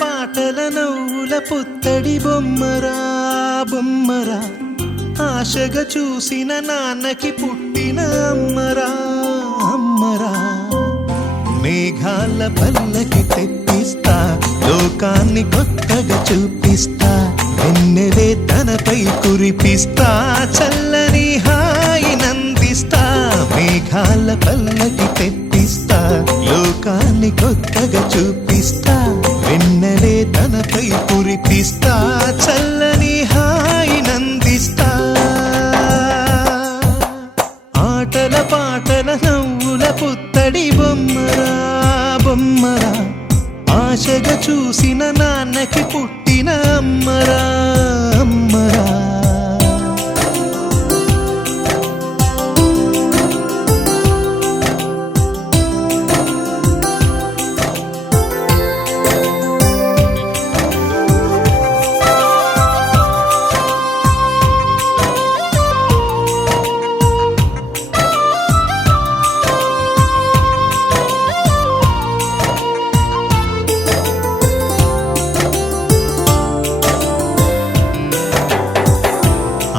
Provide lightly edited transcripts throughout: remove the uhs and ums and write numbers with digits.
పాటల నవ్వుల పుత్తడి బొమ్మరా బొమ్మరా, ఆశగా చూసిన నాన్నకి పుట్టిన అమ్మరా అమ్మరా. మేఘాల పల్లకి తెప్పిస్తా, లోకాన్ని కొత్తగా చూపిస్తా, వెన్నెలే తనపై కురిపిస్తా, చల్లని హాయినందిస్తా. మేఘాల పల్లకి తెప్పిస్తా, లోకాన్ని కొత్తగా చూపిస్తా, వెన్నెలే తనపై కురిపిస్తా, చల్లని హాయినందిస్తా. ఆటల పాటల నవ్వుల పుత్తడి బొమ్మరా బొమ్మరా, ఆశగా చూసిన నాన్నకి పుట్టిన అమ్మరా అమ్మరా.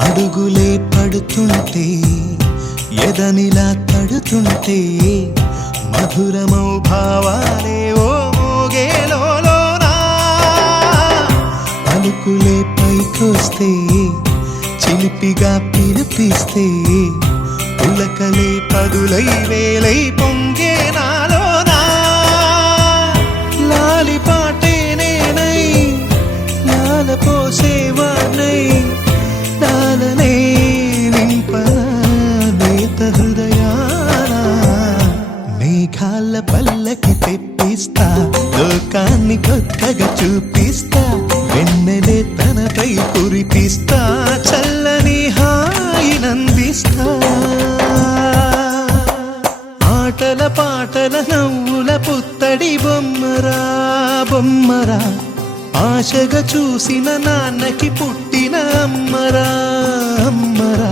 అడుగులే పడుతుంటే ఎదనిలా తడుతుంటే, మధురమౌ భావాలే ఓ మోగేలోనా. పలుకులే పైకొస్తే చిలిపిగా పిలిపిస్తే, పులకలే పదులై వేలై పొంగే నాలోనా. లాలి పాటే నేనై లాల పోసేవాణ్ణై, లాలనే నింపనేత హృదయాన. మేఘాల పల్లకి తెప్పిస్తా, లోకాన్ని కొత్తగా చూపిస్తా, వెన్నెలే తనపై కురిపిస్తా, చల్లని హాయినందిస్తా. ఆటల పాటల నవ్వుల పుత్తడి బొమ్మరా బొమ్మరా, ఆశగా చూసిన నాన్నకి పుట్టిన అమ్మరా అమ్మరా.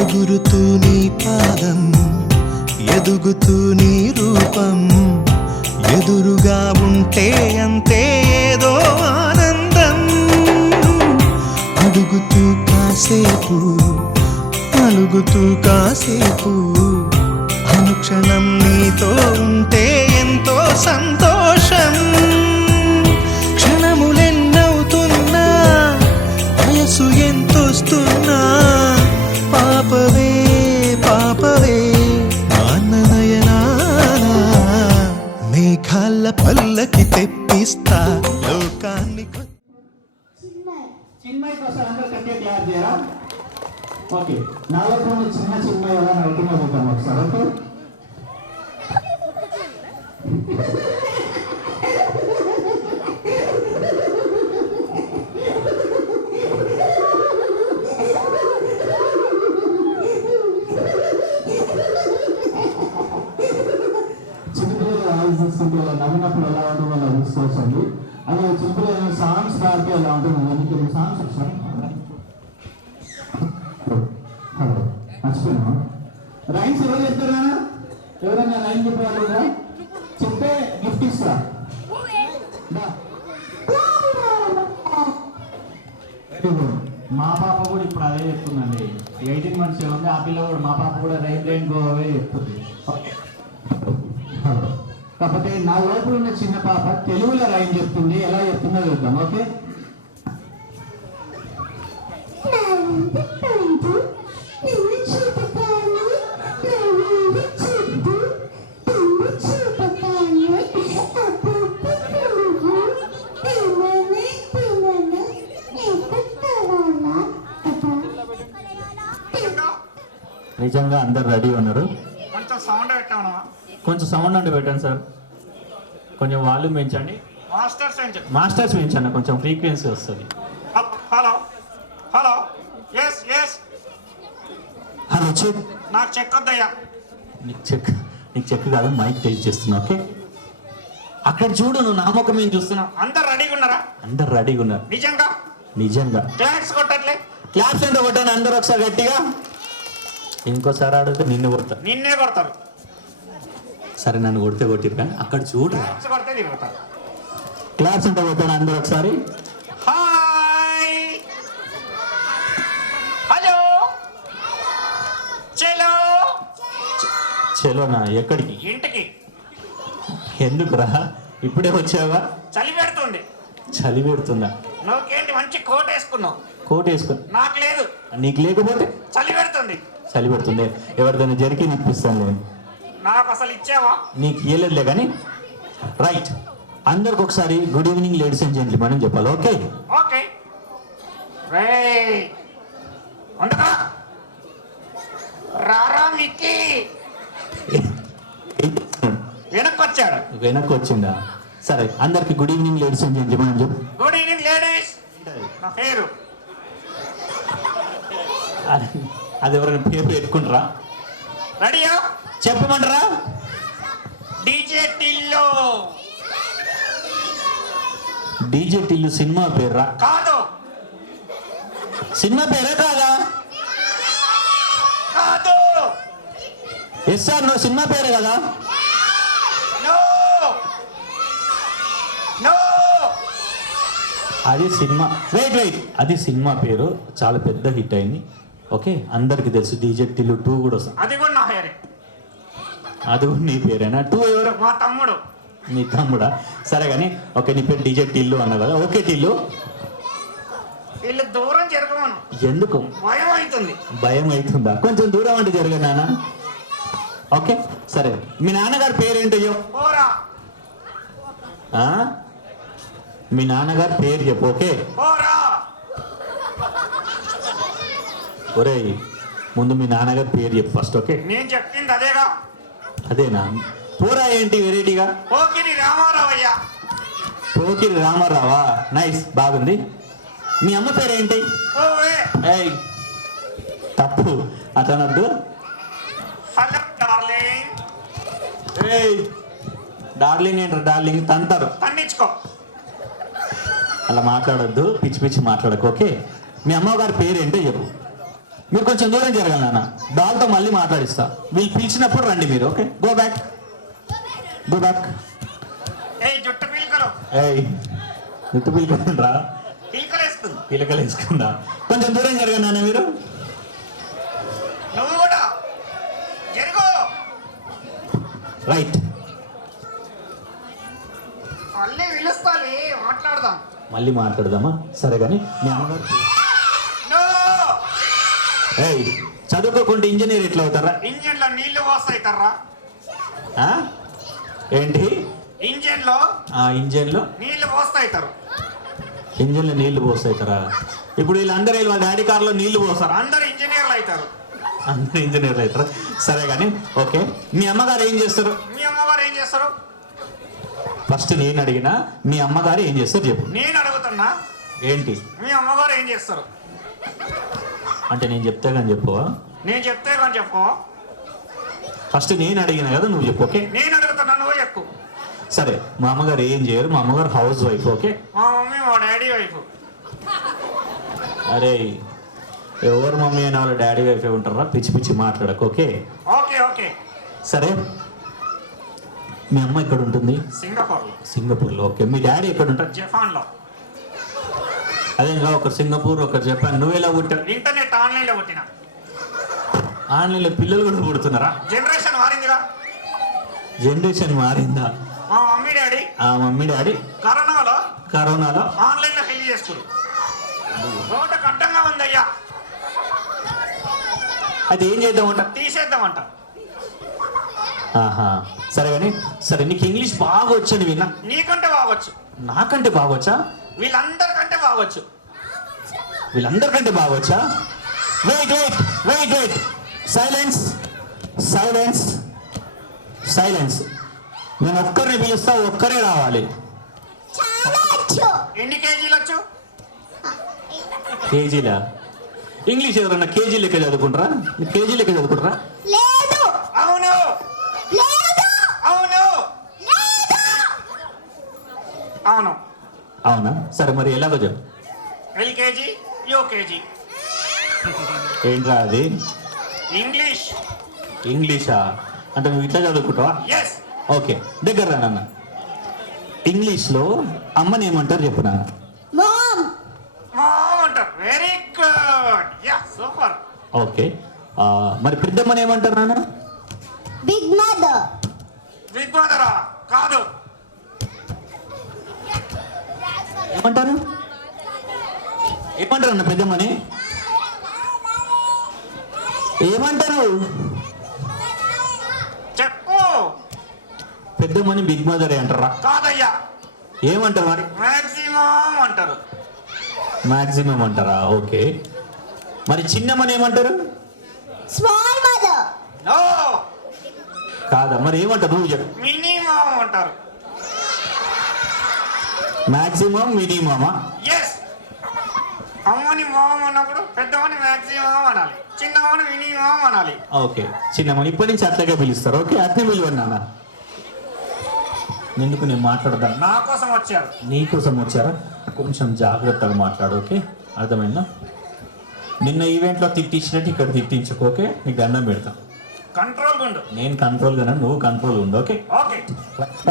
ఎగురుతూ నీ పాదం, ఎదుగుతూ నీ రూపం, ఎదురుగా ఉంటే అంతే ఏదో ఆనందం. అడుగుతూ కాసేపు, అలుగుతూ కాసేపు, అనుక్షణం నీతో ఉంటే ఎంతో సంతోషం. క్షణములెన్నవుతున్నా, వయసు ఎంతొస్తున్నా, పాపవే పాపవే నాన్ననయనానా. మేఘాల పల్లకి తెప్పిస్తా, లోకాన్ని చిన్మయి కోసం అందరూ కట్టే క్లాస్ చేయరా? ఓకే, నాలో చిన్న చిన్మయి ఎలా నవ్వుతున్నా పోతాం ఒకసారి. ఓకే, చిన్నపిల్లలు నవ్వినప్పుడు ఎలా ఉంటుందో అలా తీసుకోవచ్చండి. అదే చిన్నపిల్లలు సాంగ్స్ పాడితే ఎలా ఉంటుంది. అందుకే సాంగ్స్ వచ్చాయి. హలో, మర్చిపోయినా రైన్స్ ఎవరు చెప్తారా? ఎవరైనా లైన్ చెప్పారు చెప్తే గిఫ్ట్ ఇస్తా. మా పాప కూడా ఇప్పుడు అదే చెప్తుందండి. 18 months ఉంది ఆ పిల్ల కూడా. మా పాప కూడా రైన్ రైన్ గో అవే చెప్తుంది. కాకపోతే నా లోపల ఉన్న చిన్న పాప తెలుగులో రైన్ చెప్తుంది. ఎలా చెప్తుందో చూద్దాం. ఓకే, నిజంగా అందరు రెడీ ఉన్నారు. కొంచెం సౌండ్ అంటే పెట్టండి సార్, కొంచెం వాల్యూమ్ పెంచండి. మాస్టర్స్ బెంచ్ అన్న, కొంచెం ఫ్రీక్వెన్సీ వస్తుంది. Hello hello yes yes hello check. నాకు చెక్ వద్దయ్యా. నీకు చెక్ కాదు, మైక్ టెస్ట్ చేస్తున్నా. ఓకే, అక్కడ చూడు, నువ్వు నా ముఖం ఏం చూస్తున్నావు? అందరు రెడీగా ఉన్నారా? అందరు రెడీగా ఉన్నారు. నిజంగా క్లాప్స్ కొట్టట్లే? క్లాప్స్ ఎంత కొట్టాను అందరు ఒకసారి గట్టిగా. ఇంకోసారి అడిగితే నిన్నే కొడతారు. సరే, నన్ను కొడితే కొట్టిరు కానీ అక్కడ చూడు. క్లాప్స్ కొడితే తిరుగుతారు. క్లాప్స్ ఎంత కొట్టాను అందరు ఒకసారి. హాయ్ హలో చలో. చలోనా? ఎక్కడికి? ఇంటికి. ఎందుకురా? ఇప్పుడే వచ్చావా? చలి పెడుతుంది. చలి పెడుతుందా? నువ్వేంటి మంచి కోట్ వేసుకున్నావు? కోట్ వేసుకుని నాకు లేదు. నీకు లేకపోతే చలి పెడుతుంది. చలి పెడుతుంది. ఎవరిదైనా జరిగి నిప్పిస్తాను నేను. నాకు అసలు ఇచ్చావా? నీకు ఇయ్యలేదులే కానీ. రైట్, అందరికి ఒకసారి good evening ladies and gentlemen అని చెప్పాలి. Okay okay. ఉండదా రారా మిక్కీ వెనక్కి వచ్చిందా? సరే, అందరికి good evening ladies and gentlemen అని చెప్పు. Good evening ladies. నా పేరు అది ఎవరైనా పేరు పెట్టుకుంటారా? రెడీయా? చెప్పమంటారా? డీజే టిల్లు. డీజే టిల్లు సినిమా పేర్రా? కాదు. సినిమా పేరే కాదా? కాదు. ఎస్ సార్, నువ్వు సినిమా పేరే కదా? అది సినిమా. వెయిట్, అది సినిమా పేరు, చాలా పెద్ద హిట్ అయింది. ఓకే, అందరికి తెలుసు. డీజే టిల్లు 2 కూడా వస్తుంది. అది కూడా నా పేరే. అది కూడా నీ పేరేనా? 2 ఎవరు? మా తమ్ముడు. మీ తమ్ముడా? సరే కానీ, ఓకే, నీ పేరు డీజే టిల్లు అన్నా కదా? ఓకే టిల్లు, వీళ్ళు దూరం జరగమను. ఎందుకు? భయం అవుతుంది. భయం అవుతుందా? కొంచెం దూరం అంటే జరగనానా? ఓకే, సరే. మీ నాన్నగారి పేరేంటో? పోరా. మీ నాన్నగారి పేరు చెప్పు. ఓకే, పోరా. ఒరేయ్, ముందు మీ నాన్నగారి పేరు చెప్పు ఫస్ట్. ఓకే, నేను చెప్పింది అదేగా. అదేనా? పోరా ఏంటి వెరైటీగా? పోకిరి రామారావు అయ్యా. పోకిరి రామారావా? నైస్, బాగుంది. మీ అమ్మ పేరేంటి? ఏయ్, తప్పు, అతనద్దు. Hello darling. ఏయ్, డార్లింగ్ ఏంటారు? డార్లింగ్ తంతారు. తన్నించుకో. అలా మాట్లాడొద్దు, పిచ్చి పిచ్చి మాట్లాడకు. ఓకే, మీ అమ్మగారి పేరేంటో చెప్పు. మీరు కొంచెం దూరం జరగాలి నాన్న, డాల్తో మళ్ళీ మాట్లాడిస్తా. వీళ్ళు పిలిచినప్పుడు రండి మీరు. Okay, go back. జుట్టు పిలకలు. జుట్టు పిలకరా? పిలకలేస్తుంది. పిలకలు వేసుకుందా? కొంచెం దూరం జరగండి నాన్న మీరు. నువ్వు కూడా జరుగు. రైట్, మళ్ళీ పిలుస్తాలి, మాట్లాడదాం. మళ్ళీ మాట్లాడదామా? సరే కానీ, మీ అమ్మగారు చదువుకోకుండా ఇంజనీర్ ఎట్లా అవుతారా? ఇంజన్ లో నీళ్లు పోస్తాయితారా? ఏంటి? ఇంజన్ లో నీళ్లు పోస్తాయితారు. ఇంజన్లో నీళ్లు పోస్తాయితారా? ఇప్పుడు వీళ్ళందరూ వాళ్ళ డాడీ కార్లో నీళ్లు పోస్తారు. అందరు ఇంజనీర్లు అవుతారు. అందరూ ఇంజనీర్లు అవుతారా? సరే కానీ, ఓకే, మీ అమ్మగారు ఏం చేస్తారు? మీ అమ్మగారు ఏం చేస్తారు? ఫస్ట్ నేను అడిగినా, మీ అమ్మగారు ఏం చేస్తారు చెప్పు. నేను అడుగుతున్నా, ఏంటి? మీ అమ్మగారు ఏం చేస్తారు అంటే నేను చెప్తే కానీ చెప్పవా? నేను చెప్తే కానీ చెప్పు. ఫస్ట్ నేను అడిగినా కదా, నువ్వు చెప్పు. ఓకే, నేను అడుగుతున్నా, నువ్వు చెప్పు. సరే, మా అమ్మగారు ఏం చేయరు. మా అమ్మగారు హౌస్ వైఫ్. ఓకే, మా మమ్మీ మా డాడీ వైఫ్. అరే, ఎవరు మమ్మీ అయినా వాళ్ళ డాడీ వైఫ్ ఉంటారా? పిచ్చి పిచ్చి మాట్లాడకు. Okay okay. సరే, మీ అమ్మ ఎక్కడ ఉంటుంది? సింగపూర్లో. ఓకే, మీ డాడీ ఎక్కడ ఉంటారు? జపాన్లో. అదేగా, ఒకరు సింగపూర్, ఒకరు జపాన్. నువ్వెలా పుట్టావు? ఇంటర్నెట్ ఆన్లైన్లో పుట్టినా. ఆన్లైన్లో పిల్లలు కూడా పుడుతున్నారా? జనరేషన్ మారిందిగా. జనరేషన్ మారిందా? మా మమ్మీ డాడీ కరోనాలో ఆన్లైన్లో పెళ్లి చేసుకున్నారు. రోడ్డు కట్టంగా ఉందయ్యా. అది ఏం చేద్దామంట? తీసేద్దామంట. సరే కానీ, సరే, నీకు ఇంగ్లీష్ బాగా వచ్చని విన్నా. నీకంటే బాగొచ్చు. నాకంటే బాగొచ్చా? వీళ్ళందరికంటే బాగొచ్చు. వీళ్ళందరికంటే బాగొచ్చా? Wait, silence. నేను ఒక్కరిని పిలుస్తా, ఒక్కరే రావాలి. ఎన్ని కేజీలు వచ్చు? కేజీలా? ఇంగ్లీష్ ఎవరన్నా కేజీ లెక్క చదువుకుంటారా? కేజీ లెక్క చదువుకుంటారా? లేదు అవును లేదు అవును అవును. అవునా? సరే మరి ఎలాగో చెప్పు. LKG UKG. ఏంట్రా అది? ఇంగ్లీష్. ఇంగ్లీషా? అంటే నువ్వు ఇట్లా చదువుకుంటావా? ఎస్. ఓకే, దగ్గర రా నాన్న. ఇంగ్లీష్లో అమ్మని ఏమంటారు చెప్పు నాన్న. మామ్ మామ్ అంటారు. Very good. Yeah super. Okay, మరి పెద్దమ్మని ఏమంటారు నాన్న? బిగ్ మదర్ బిగ్ మదరా? కాదు. ఏమంటారు? ఏమంటారు అన్న పెద్దమ్మని? ఏమంటారు? చెప్పు. పెద్దమ్మని బిగ్ మదర్ అంటారా? కాదయ్యా, ఏమంటారు మరి? మాక్సిమం అంటారు. మాక్సిమం అంటారా? ఓకే, మరి చిన్నమ్మని ఏమంటారు? స్మాల్ మదర్ నో, కాదా? మరి ఏమంటారు? నువ్వు చెప్పు. మినిమం అంటారు. మాక్సిమం, మినిమమా? ఎస్. అమ్మని మామం అన్నప్పుడు పెద్దమని మాక్సిమం అనాలి, చిన్నమని మినిమం అనాలి. ఓకే, చిన్నమ్మని ఇప్పటి నుంచి అట్లాగే పిలుస్తారు. ఓకే, అట్నే పిలువండి నాన్న. ఎందుకు నేను మాట్లాడతాను? నా కోసం వచ్చారు. నీకోసం వచ్చారా? కొంచెం జాగ్రత్తగా మాట్లాడు. ఓకే, అర్థమైందా? నిన్న ఈవెంట్లో తిట్టించినట్టు ఇక్కడ తిట్టించుకో. ఓకే, నీకు దండం పెడతా. కంట్రోల్ గుండు. నేను కంట్రోల్గానే, నువ్వు కంట్రోల్ ఉండు. Okay okay.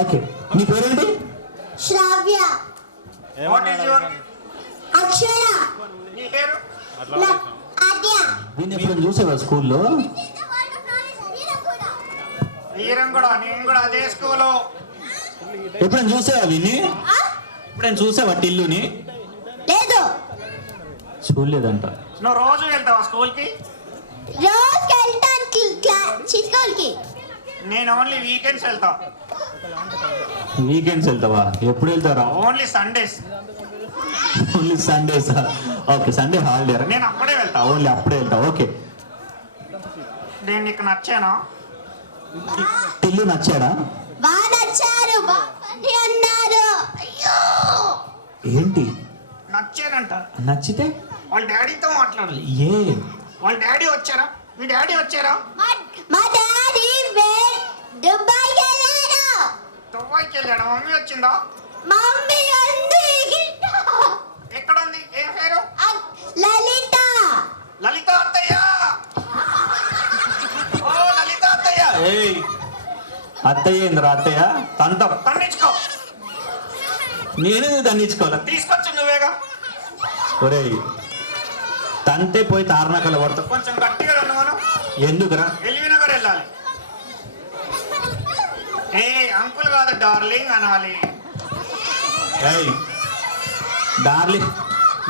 ఓకే, నీ పేరేంటి? శ్రావ్య వాట్ ఈస్ యువర్? అక్షర నీ పేరు? ఆద్య నేను ఎప్పుడు చూసావా స్కూల్లో? వీరం కూడా. నేను కూడా అదే స్కూలు. ఎప్పుడైనా చూసావా విని? ఎప్పుడైనా చూసావా టిల్లుని? లేదు చూడలేదంట. నువ్వు రోజు వెళ్తావా స్కూల్కి? రోజు వెళ్తాను స్కూల్కి. నేను ఓన్లీ వీకెండ్స్ వెళ్తా. వీకెండ్స్ వెళ్తావా? ఎప్పుడు వెళ్తారా? Only Sundays. Only Sundays? Okay, Sunday holiday. నేను అప్పుడే వెళ్తా. ఓన్లీ అప్పుడే వెళ్తావు. ఓకే, నేను నీకు నచ్చాను. టిల్లు నచ్చాడా? బాగా నచ్చారు, బాగుంది అన్నారు. అయ్యో ఏంటి నచ్చానంట. నచ్చితే? వాళ్ళ డాడీతో మాట్లాడాలి. ఏ? వాళ్ళ డాడీ వచ్చారా? మీ డాడీ వచ్చారా? మా డాడీ దుబాయ్ వెళ్ళారు. దుబాయ్కి వెళ్ళాడు. మమ్మీ వచ్చిందా? మమ్మీ ఉంది ఎక్కడ ఉంది? ఏ పేరు? లలిత. లలిత అత్తయ్య. ఓ లలిత అత్తయ్య. ఏయ్, అత్తయ్య ఏందిరా? అత్తయ్య తంటారు. తన్నించుకో. నేను దండించుకోవాలి. తీసుకొచ్చి నువ్వేగా. ఒరేయ్, తంతే పోయి తారణకలు పడతావు. కొంచెం గట్టిగా రండి. మనం ఎందుకురా? ఎల్వినగర్ వెళ్ళాలి. ఏ అంకుల్ కాదు, డార్లింగ్ అనాలి. ఏయ్, డార్లింగ్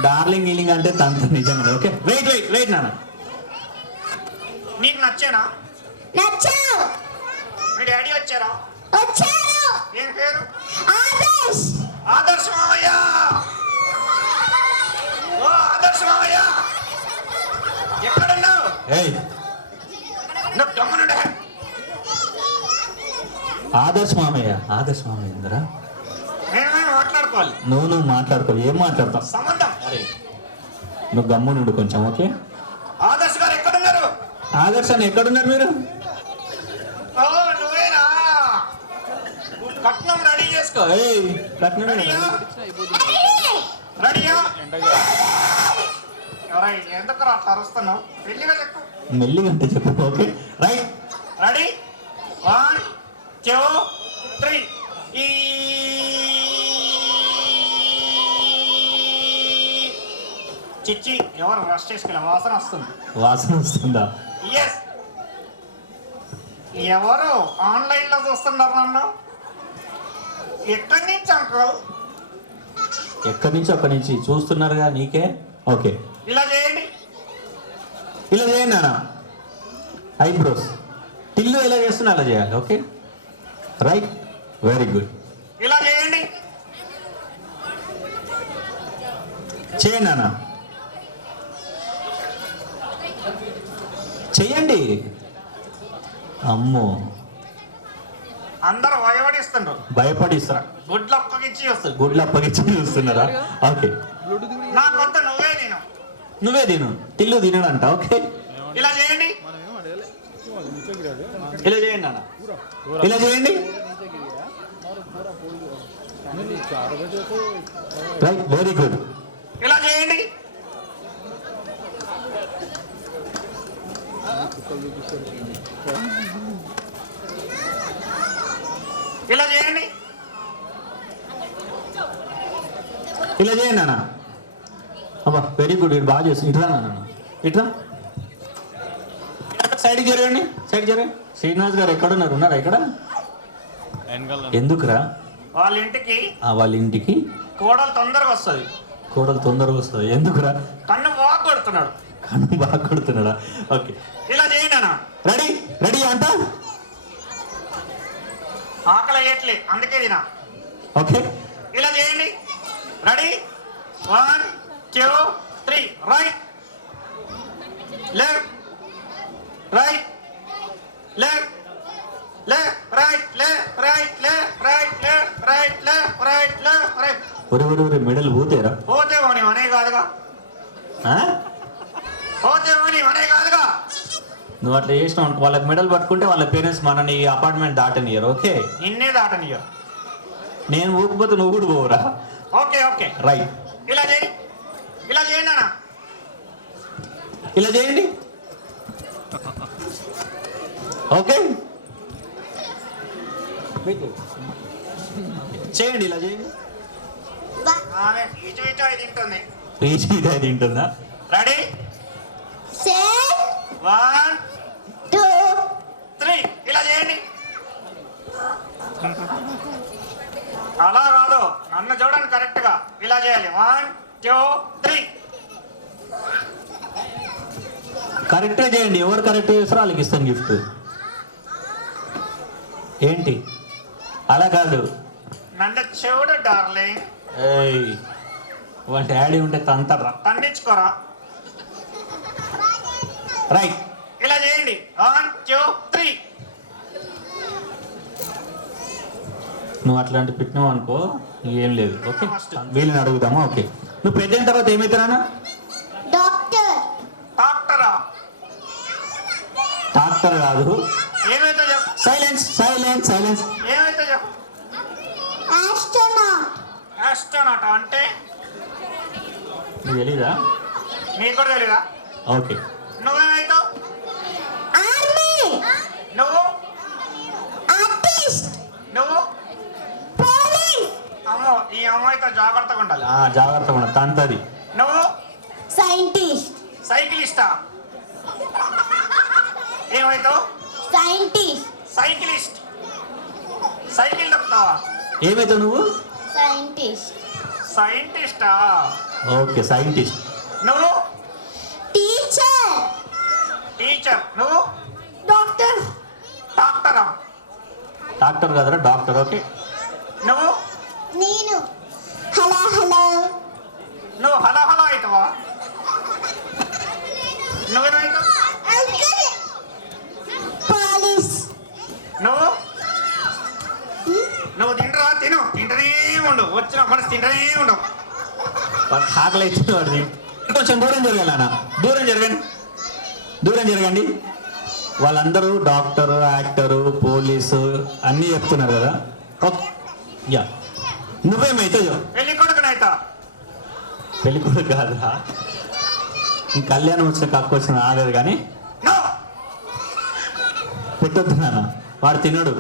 డార్లింగ్ గీలింగ్ అంటే తంత నిజంగా. ఓకే, వెయిట్ వెయిట్ వెయిట్ నాన్న. నీకు నచ్చానా? నచ్చావు. మీ డాడీ వచ్చారా? వచ్చారు. ఏం పేరు? ఆదర్శ్. ఆదర్శ్ మావయ్య. ఓ ఆదర్శ్ మావయ్య, ఎక్కడున్నావు? ఏయ్, నువ్వు గమ్మునుండే. ఆదర్శ్ మామయ్య. ఆదర్శ్ మామయ్య ఇందరా? మేమే మాట్లాడుకోవాలి. నువ్వు మాట్లాడుకో. ఏం మాట్లాడతావు? సంబంధం. అరే, నువ్వు గమ్మునుండు కొంచెం. ఓకే, ఆదర్శ్ గారు ఎక్కడున్నారు? ఆదర్శ్ అని ఎక్కడున్నారు మీరు? ఓ నువ్వేనా? కట్నం రెడీ చేసుకో. ఏయ్, కట్నం రెడీయా? రెడీయా? ఎవరై ఎందుకు అట్లా అరుస్తున్నావు? వెళ్ళిగా చెప్పు. మెల్లిగా అంటే చెప్పు. Okay, right. రెడీ? 1 2 3. చిచ్చి, ఎవరు రష్ చేసుకెళ్ళ? వాసన వస్తుంది. వాసన వస్తుందా? ఎస్. ఎవరు ఆన్లైన్ లో చూస్తున్నారు నన్ను? ఎక్కడి నుంచి అంకుల్? ఎక్కడి నుంచి? అక్కడి నుంచి చూస్తున్నారుగా, నీకే. ఓకే, ఇలా చేయండి. ఇలా చేయండి నాన్న. ఐబ్రోస్ టిల్లు ఎలా చేస్తున్నా అలా చేయాలి. Okay, right, very good. ఇలా చేయండి. చేయండి నాన్న, చెయ్యండి. అమ్మో, అందరూ భయపడిస్తుండ్రు. భయపడిస్తారా? గుడ్లు అప్పగిచ్చి వస్తుంది. గుడ్లు అప్పగించి చూస్తున్నారా? ఓకే, నాకు వద్ద నువ్వే తిను. నువ్వే తిను. టిల్లు తినడంట. ఓకే, ఇలా చేయండి. ఇలా చేయండి అన్న, ఇలా చేయండి. Right, very good. ఇలా చేయండి. ఇలా చేయండి. ఇలా చేయండి అన్న. అబ్బా వెరీ గుడ్, ఇటు బాగా చేస్తుంది. ఇట్లా నాన్న, ఇట్లా సైడ్కి జరగండి, సైడ్ జరగండి. శ్రీనివాస్ గారు ఎక్కడున్నారు? ఉన్నారా ఇక్కడ? ఎందుకురా? వాళ్ళ ఇంటికి వాళ్ళ ఇంటికి కోడలు తొందరగా వస్తుంది. కోడలు తొందరగా వస్తుంది. ఎందుకురా? కన్ను బాగా కొడుతున్నాడు. కన్ను బాగా కొడుతున్నాడా? ఓకే, ఇలా చేయండి అన్న. రెడీ రెడీ అంట. ఆకలి వేయట్లే, అందుకే తినా. ఓకే, ఇలా చేయండి. Ready, 1 2 3. Right left right left left right left right left right left right left right left right. ఒరే మెడల్ పోతేరా? పోతే పోనీ మనే కాదుగా. పోతే పోనీ మనే కాదుగా. నువ్వు అట్లా చేసినావు అనుకో, వాళ్ళకి మెడల్ పట్టుకుంటే వాళ్ళ పేరెంట్స్ మనని అపార్ట్మెంట్ దాటనియరు. ఓకే, నిన్నే దాటనియో. నేను ఊకపోతే నువ్వు కూడా పోవురా? Okay okay, right. ఇలా చేయి. ఇలా చేయండి అన్న. ఇలా చేయండి. ఓకే, చేయండి, ఇలా చేయండి. ఆమె ఇటు ఇటు అది తింటుంది. పీచ్ ఇది తింటుందా? Ready, Set. 1 Two. 3. ఇలా చేయండి. అలా కాదు, నన్ను చూడండి కరెక్ట్ గా. ఇలా చేయాలి. 1 2 3. కరెక్టే చేయండి. ఎవరు కరెక్ట్ చేస్తారో వాళ్ళకి ఇస్తాను గిఫ్ట్. ఏంటి అలా కాదు? నన్ను చూడు డార్లింగ్. ఏయ్, వాళ్ళ డాడీ ఉంటే తంతరా. తన్నించుకోరా. రైట్, ఇలా చేయండి. 1 2 3. నువ్వు అట్లాంటి పెట్టినావు అనుకో, ఏం లేదు. ఓకే, వీళ్ళని అడుగుదామా? ఓకే, నువ్వు పెద్దయిన తర్వాత ఏమవుతారా? Doctor. డాక్టరా? డాక్టర్ కాదు. ఏమైతే చెప్పు. Silence silence silence. ఏమైతే చెప్పు. Astronaut. ఆస్ట్రోనాట్ అంటే నీకు తెలీదా? నీకు కూడా తెలీదా? ఓకే, నువ్వేమైతావు? Army. నువ్వు Artist. నువ్వు Police. అమ్మో, ఈ అమ్మాయితో జాగ్రత్తగా ఉండాలి. జాగ్రత్తగా ఉన్న తంతది. నువ్వు Scientist. సైకిలిస్టా? ఏమైతావు? Scientist. సైకిలిస్ట్. సైకిల్ తప్పుతావా? ఏమవుతావు నువ్వు? Scientist. సైంటిస్టా? Okay, scientist. నువ్వు Teacher. టీచర్. నువ్వు Doctor. డాక్టరా? డాక్టర్ కదరా, డాక్టర్. ఓకే, నువ్వు నేను. Hello. నువ్వు హలో హలో అవుతావా? నువ్వేమైతావు? Uncle. Police. నువ్వు తింటరా? తింటనే ఉండు. వచ్చిన మనసు తింటనే ఉండు. వాడికి ఆకలి అయితే వాడిని. కొంచెం దూరం జరగాలి అన్న, దూరం జరగండి, దూరం జరగండి. వాళ్ళందరూ డాక్టరు, యాక్టరు, పోలీసు అన్నీ చెప్తున్నారు కదా. ఓకే, యా, నువ్వేమైతావు? పెళ్లి కొడుకునైతా. పెళ్ళి కూడా కాదురా, ఈ కళ్యాణం వచ్చిన కక్కు వచ్చిన ఆగదు. కానీ నో. పెట్టొద్దు నాన్న, వాడు తినడు.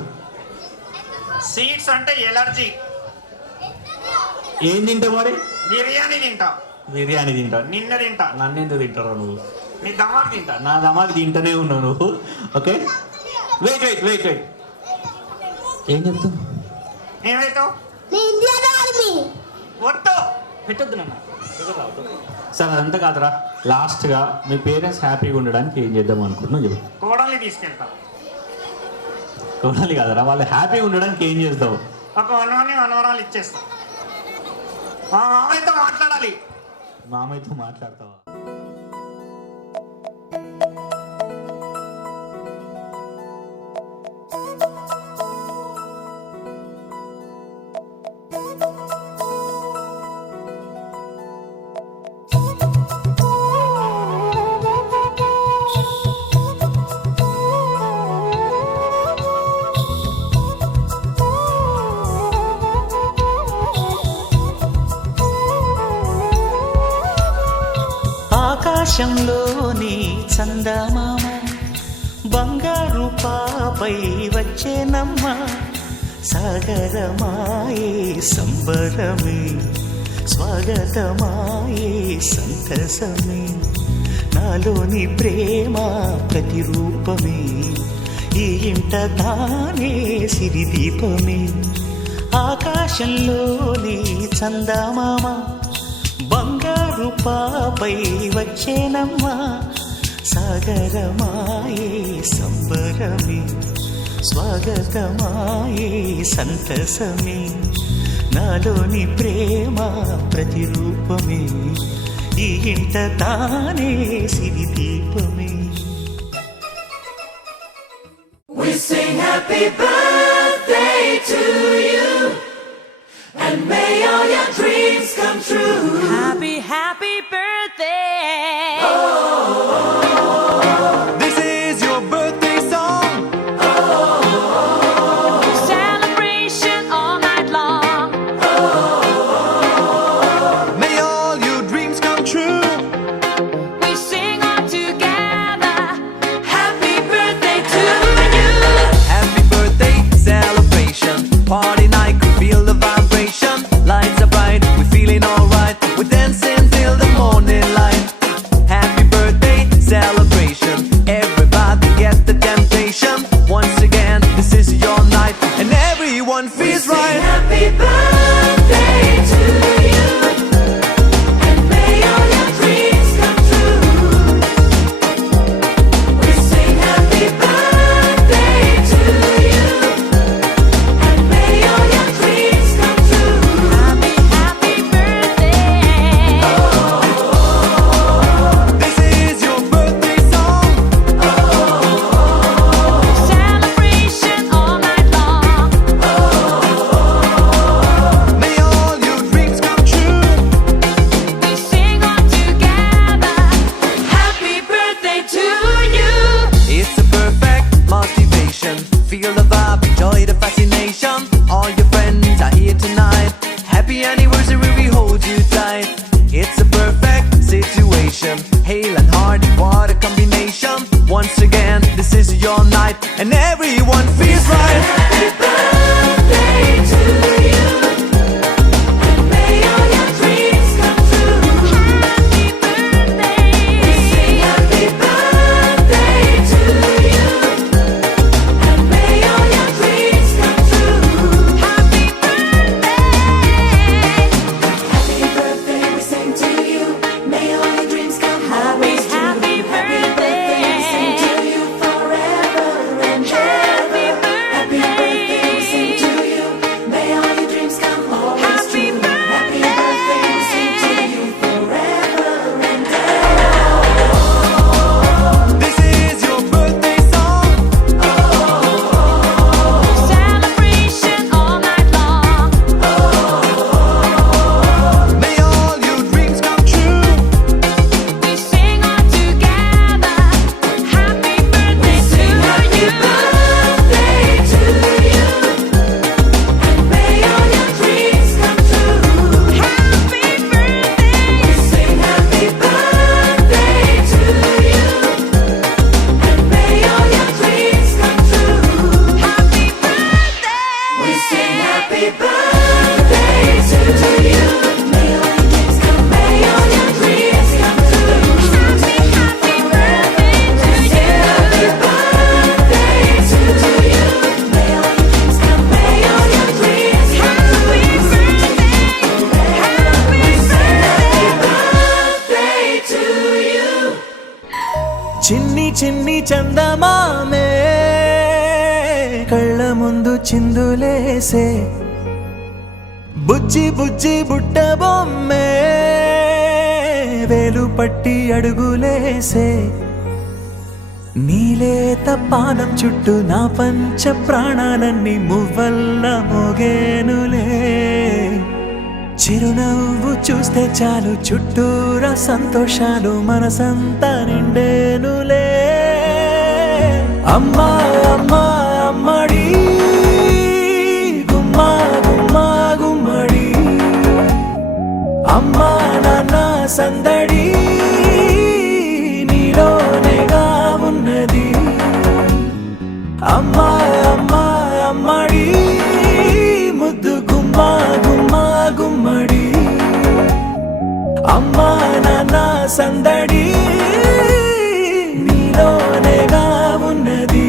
సీడ్స్ అంటే ఎలర్జీ. ఏం తింటావు మరి? బిర్యానీ తింటా. బిర్యానీ తింటావు? నిన్న తింటా. నన్ను ఎందుకు తింటావు నువ్వు? నీ దమాకు తింటా. నా దమాకి తింటూనే ఉన్నావు నువ్వు. Okay, wait. ఏం చెప్తావు? ఏమైతావు? Indian Army. ఒట్టు. పెట్టొద్దు నాన్న. సార్ అదంతా కాదురా, లాస్ట్గా మీ పేరెంట్స్ హ్యాపీగా ఉండడానికి ఏం చేద్దాం అనుకుంటున్నావు చెప్పు. కోడల్ని తీసుకెళ్తా. కోడాలి కాదురా, వాళ్ళు హ్యాపీగా ఉండడానికి ఏం చేస్తావు? ఒక వనవరాలు ఇచ్చేస్తా. మా మామయ్యతో మాట్లాడాలి. మామయ్యతో మాట్లాడతావా? ఆకాశంలోని చందమామ బంగారు పాపై వచ్చేనమ్మ సాగరమాయే సంబరమే స్వాగతమాయే సంతసమే నాలోని ప్రేమ ప్రతిరూపమే ఈ ఇంట తానే సిరిదీపమే ఆకాశంలోని చందమామ బంగారు పాపై వచ్చేనమ్మా సాగరమాయే సంబరమే స్వాగతమాయే సంతసమే నాలోని ప్రేమ ప్రతిరూపమే ఈ ఇంట తానే సిరిదీపమే. We sing happy birthday to you, and may all your dreams come true. Happy, happy birthday. This is your birthday song. Celebration all night long. May all your dreams come true. We sing all together. Happy birthday to you. Happy birthday celebration, party night, we feel the vibration. Lights are bright, we're feeling alright. We're dancing till the morning light. Happy birthday celebration, everybody get the temptation. Once again, this is your night, and everyone feels Sing right. happy birthday to you, and may all your dreams come true. We sing happy birthday to you, and may all your dreams come true. Happy, happy birthday. This is your birthday song. Celebration all night long. May all your dreams come true. We sing all together. Happy birthday to you. It's a perfect motivation. Feel the vibe, enjoy the fascination. All your friends are here tonight. Happy anniversary, we hold you tight. It's a perfect situation. Hale and hearty, what a combination. Once again, this is your night, and everyone feels right. Happy birthday to you, and may all your dreams come true. Happy birthday. We sing happy birthday to you, and may all your dreams come true. Happy birthday. Happy birthday, we sing to you. May all your dreams come always true. Happy birthday. We sing to you forever and Happy ever. Happy birthday, we sing to you. May all your dreams come always Happy true. Happy birthday. birthday, we sing to you forever and ever. This is your birthday song. Celebration all night long. May all your dreams come true. We sing all together. Happy birthday to you. Birthday to you, and may all your dreams come true. Happy birthday. We sing happy birthday to you, and may all your dreams come true. Happy birthday. We sing happy birthday to you. May all your dreams come, may all your dreams come true. Happy, happy birthday to you. Birthday to you. May all your dreams come, may all your dreams come Happy birthday. Happy birthday. birthday to you. చిన్ని చిన్ని చందమామే కళ్ళ ముందు చిందులేసే బుజ్జి బుజ్జి బుట్ట బొమ్మే వేలు పట్టి అడుగులేసే నీలేత పానం చుట్టూ నా పంచ ప్రాణాలన్నీ మువ్వల్ల మోగేనులే చిరునవ్వు చూస్తే చాలు చుట్టూరా సంతోషాలు మనసంతా నిండేనులే అమ్మా అమ్మా అమ్మడి గుమ్మా గుమ్మా గుమ్మడి అమ్మా నాన్న సందడి సందడి నీలోనేగా ఉన్నది.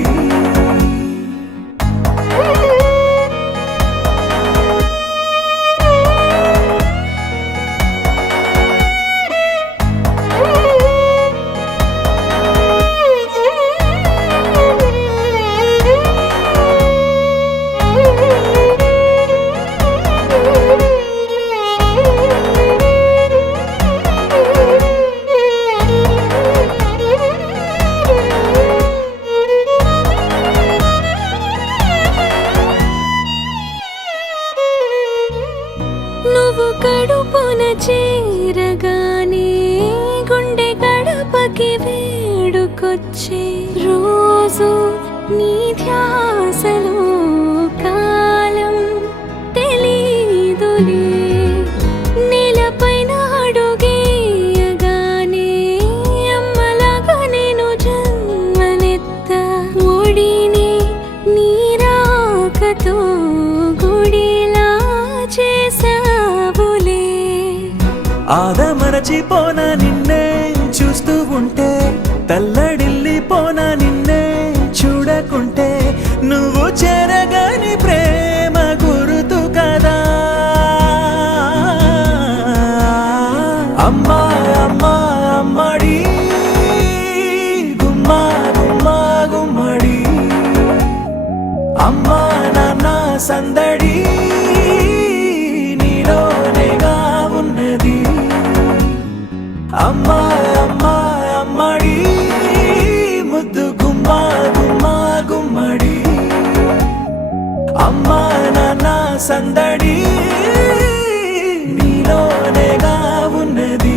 నువ్వు కడుపున చేరగానే గుండె గడపకి వేడుకొచ్చే రోజు నీ ధ్యాసలో కాలం తెలీదులే. నేలపైన అడుగేయగానే అమ్మలాగా నేను జన్మనెత్త ఒడిని నీ రాకతో గుడిలా చేసావులే. ఆదమరచిపోనా నిన్నే చూస్తూ ఉంటే, తల్లడిల్లిపోనా నిన్నే చూడకుంటే, నువ్వు చెరగని ప్రేమ గురుతు కదా. అమ్మా అమ్మా అమ్మడి గుమ్మా గుమ్మా గుమ్మడి, అమ్మా నాన్న సందడి నీలోనేగా ఉన్నది. అమ్మా అమ్మా అమ్మడి ముద్దు గుమ్మా గుమ్మా గుమ్మడి, అమ్మా నాన్న సందడి నీలోనేగా ఉన్నది.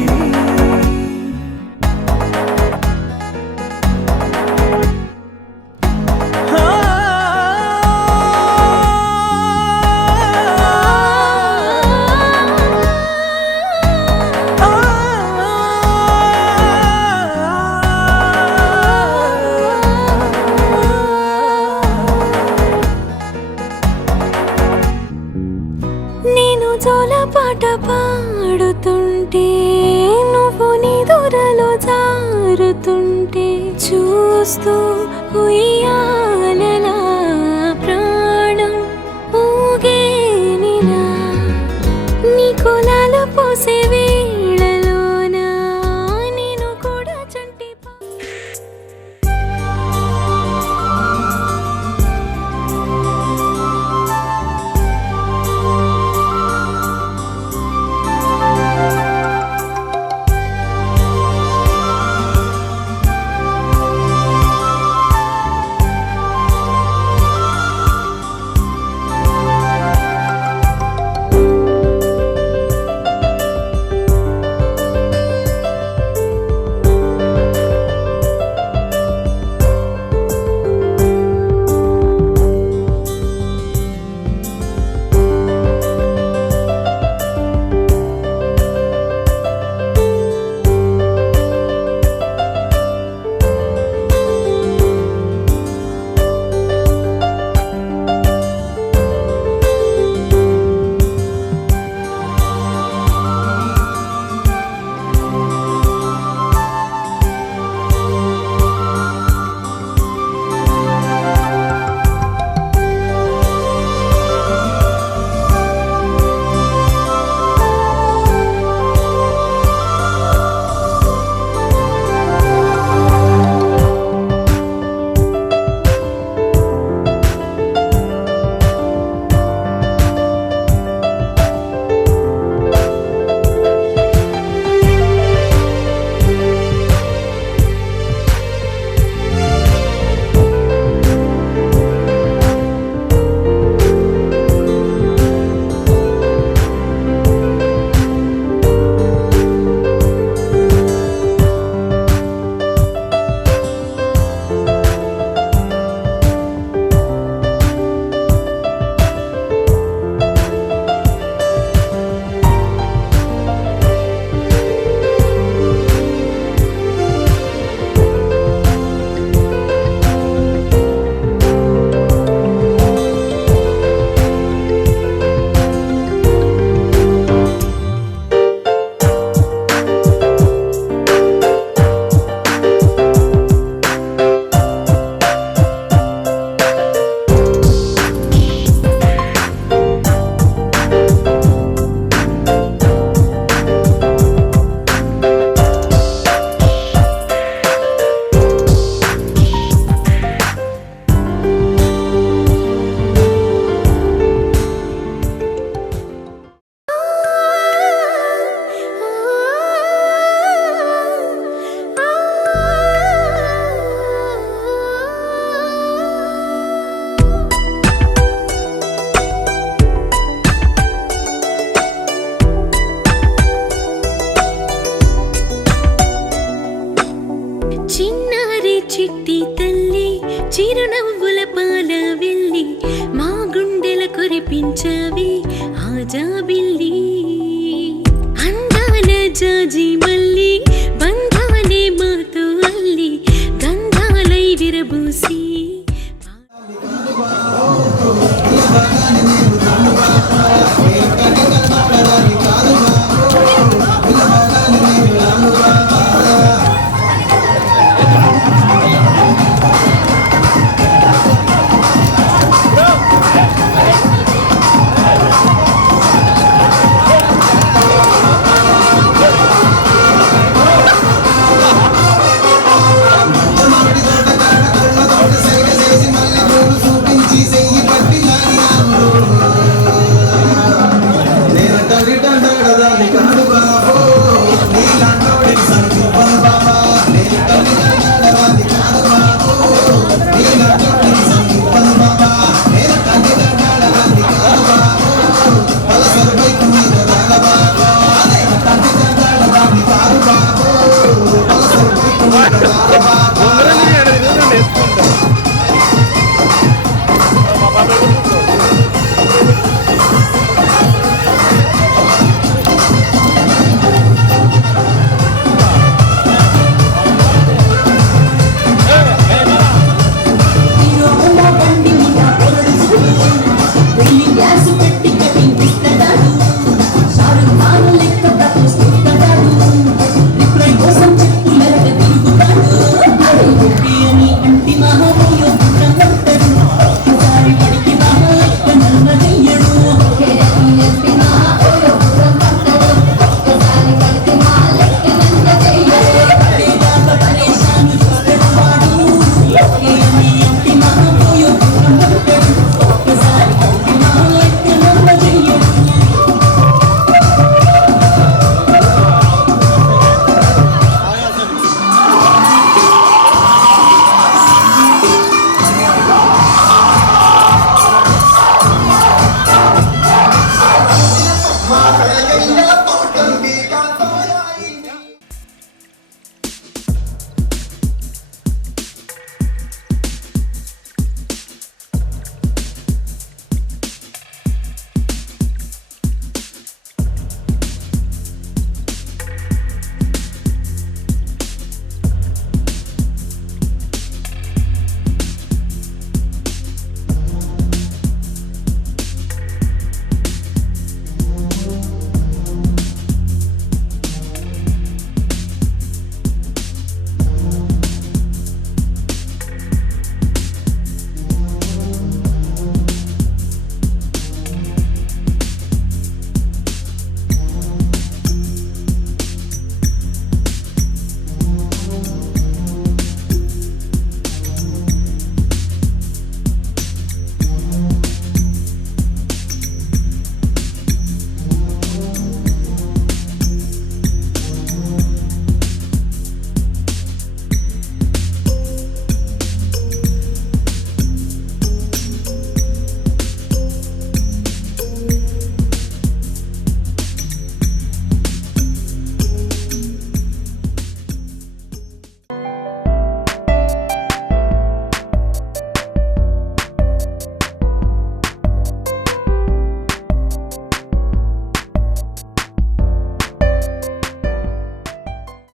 నేను జోలపాట పాడుతుంటే, నువ్వు నిదురలో జారుతుంటే చూస్తూ ఉయ్యాలలా ప్రాణం ఊగేనిలా. నీ కులాల పోసే వేళలోన నేను కూడా చంటి రావే ఆజా బిల్లి అందాల జాజి మల్లి బంధాలే మాతో అల్లి గంధాలై విరబూసి గ్యాస్ పెట్టి